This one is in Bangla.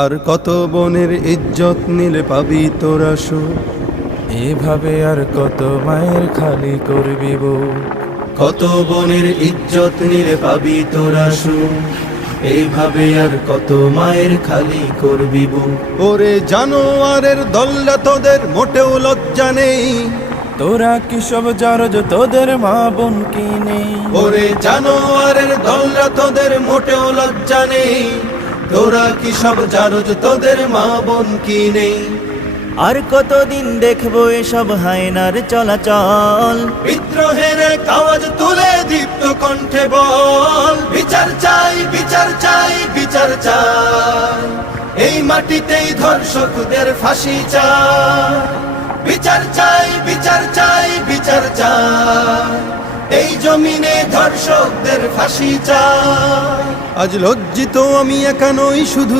আর কত বনের ইজ্জত নিলে পাবি তোরা সুখ। এভাবে আর কত মায়ের খালি করবি বুক। কত বনের ইজ্জত নিলে পাবি তোরা সুখ। এইভাবে আর কত মায়ের খালি করবি বুক। ওরে জানোয়ারের দল্লা তোদের মোটেও লজ্জা নেই। তোরা কি সব জারজ তোদের মা বোন কি নেই? ওরে জানোয়ারের দল্লা তোদের মোটেও লজ্জা নেই। তোরা কি সব জানোজ তোদের মা বোন কি নেই? আর কতদিন দেখবো এসব হায়নার চলাচল? বিদ্রোহের এক আওয়াজ তুলে দীপ্ত কণ্ঠে বল, বিচার চাই, বিচার চাই, বিচার চাই। এই মাটিতেই ধর্ষকদের ফাঁসি চাই। বিচার চাই, বিচার চাই, বিচার চাই। এই জমিনে ধর্ষকদের ফাঁসি চাই। আজ লজ্জিত আমি একা নই শুধু,